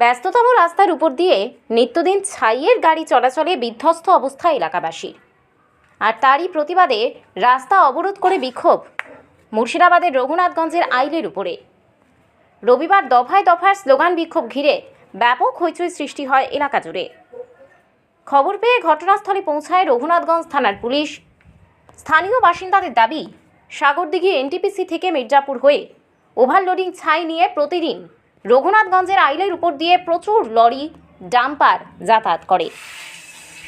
ব্যস্ততম রাস্তার উপর দিয়ে নিত্যদিন ছাইয়ের গাড়ি চলাচলে বিধ্বস্ত অবস্থা এলাকাবাসীর। আর তারই প্রতিবাদে রাস্তা অবরোধ করে বিক্ষোভ মুর্শিদাবাদের রঘুনাথগঞ্জের আইলের উপরে। রবিবার দফায় দফায় স্লোগান বিক্ষোভ ঘিরে ব্যাপক হইচই সৃষ্টি হয় এলাকা জুড়ে। খবর পেয়ে ঘটনাস্থলে পৌঁছায় রঘুনাথগঞ্জ থানার পুলিশ। স্থানীয় বাসিন্দাদের দাবি, সাগরদিঘি এনটিপিসি থেকে মির্জাপুর হয়ে ওভারলোডিং ছাই নিয়ে প্রতিদিন রঘুনাথগঞ্জের আইলের উপর দিয়ে প্রচুর লরি ডাম্পার যাতায়াত করে।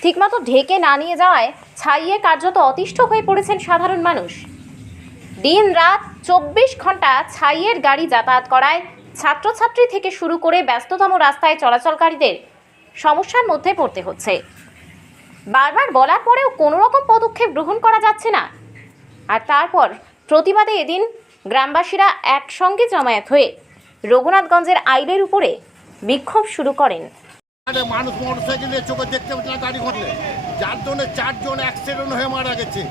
ঠিকমতো ঢেকে না নিয়ে যাওয়ায় ছাইয়ে কার্যত অতিষ্ঠ হয়ে পড়েছেন সাধারণ মানুষ। দিন রাত 24 ঘন্টা ছাইয়ের গাড়ি যাতায়াত করায় ছাত্রছাত্রী থেকে শুরু করে ব্যস্ততম রাস্তায় চলাচলকারীদের সমস্যার মধ্যে পড়তে হচ্ছে। বারবার বলার পরেও কোনো রকম পদক্ষেপ গ্রহণ করা যাচ্ছে না। আর তারপর প্রতিবাদে এদিন গ্রামবাসীরা একসঙ্গে জমায়েত হয়ে রঘুনাথগঞ্জের আইলের উপরে বিক্ষোভ শুরু করেন। মানুষ মোটরসাইকেলে চোখে দেখতে পাচ্ছে না গাড়ি ঘটলে, যার জন্য 4 জন অ্যাক্সিডেন্ট হয়ে মারা গেছে।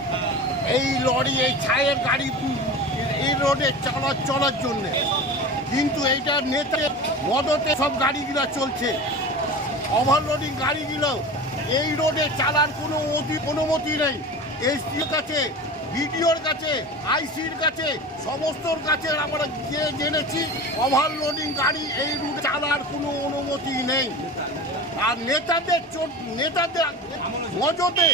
এই লরি, এই ছায়ের গাড়ি এই রোডে চলার জন্য, কিন্তু এইটা নেতা মদতে সব গাড়িগুলো চলছে। ওভারলোডিং গাড়িগুলো এই রোডে চালার কোনো অনুমতি নেই। এসপির কাছে, বিডিওর কাছে, আইসির কাছে, সমস্তর কাছে আমরা জেনেছি ওভারলোডিং গাড়ি এই রুটে চালার কোনো অনুমতি নেই। আর নেতাদের মজতে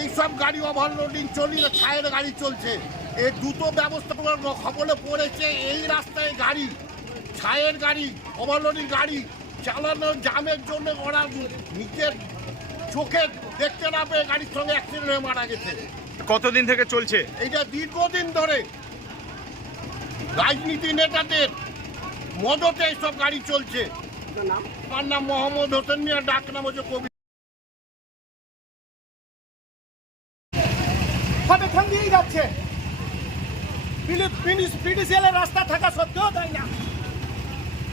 এইসব গাড়ি ওভারলোডিং চলছে, ছায়ের গাড়ি চলছে। এই দুটো ব্যবস্থা খবরে পড়েছে। এই রাস্তায় গাড়ি, ছায়ের গাড়ি, ওভারলোডিং গাড়ি চালানোর জামের জন্য ওরা নিজের চোখে দেখতে না পেয়ে গাড়ির সঙ্গে অ্যাক্সিডেন্ট হয়ে মারা গেছে। কতদিন থেকে চলছে এইটা? দীর্ঘদিন ধরে রাজনীতি নেতাদের মদতে এইসব গাড়ি চলছে। আমার নাম মোহাম্মদ হোসেন মিয়া, ডাক নাম হচ্ছে কবি। এখান দিয়েই যাচ্ছে, পিডিসিএলের রাস্তা থাকা সত্ত্বেও তাই না।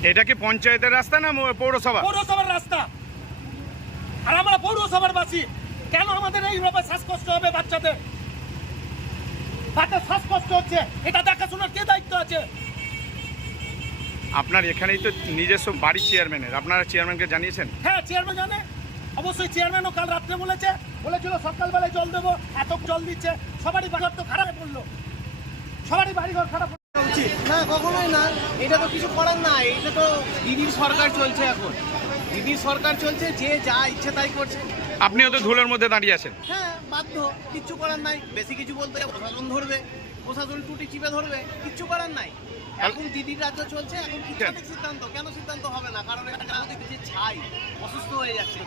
এটা কি পঞ্চায়েতের রাস্তা না পৌরসভা? পৌরসভার রাস্তা। আর আমরা পৌরসভার বাসী, কেন আমাদের এইভাবে শ্বাসকষ্ট হবে? বাচ্চাদের শ্বাসকষ্ট হচ্ছে, এটা দেখাশোনার কে দায়িত্ব আছে? আপনার এখানেই তো নিজস্ব বাড়ির চেয়ারম্যানের, আপনারা চেয়ারম্যানকে জানিয়েছেন? হ্যাঁ, চেয়ারম্যান জানে অবশ্যই। চেয়ারম্যানও কাল রাত্রে বলেছিল সকালবেলায় জল দেবো, এত জল দিচ্ছে। সবারই বাড়িঘর তো খারাপ বললো, সবারই বাড়িঘর খারাপ উচিত না, কখনোই না। এটা তো কিছু করার নাই, এটা তো দিদির সরকার চলছে। এখন দিদির সরকার চলছে, যে যা ইচ্ছে তাই করছে। আপনিও তো ধুলোর মধ্যে দাঁড়িয়ে আছেন। হ্যাঁ, বাধ্য, কিচ্ছু করার নাই। বেশি কিছু বলতে প্রশাসন ধরবে, প্রশাসন টুটি চিপে ধরবে, কিচ্ছু করার নাই। এখন দিদির রাজ্য চলছে, এখন কিছু সিদ্ধান্ত কেন সিদ্ধান্ত হবে না? কারণ এটা ছাই অসুস্থ হয়ে যাচ্ছে।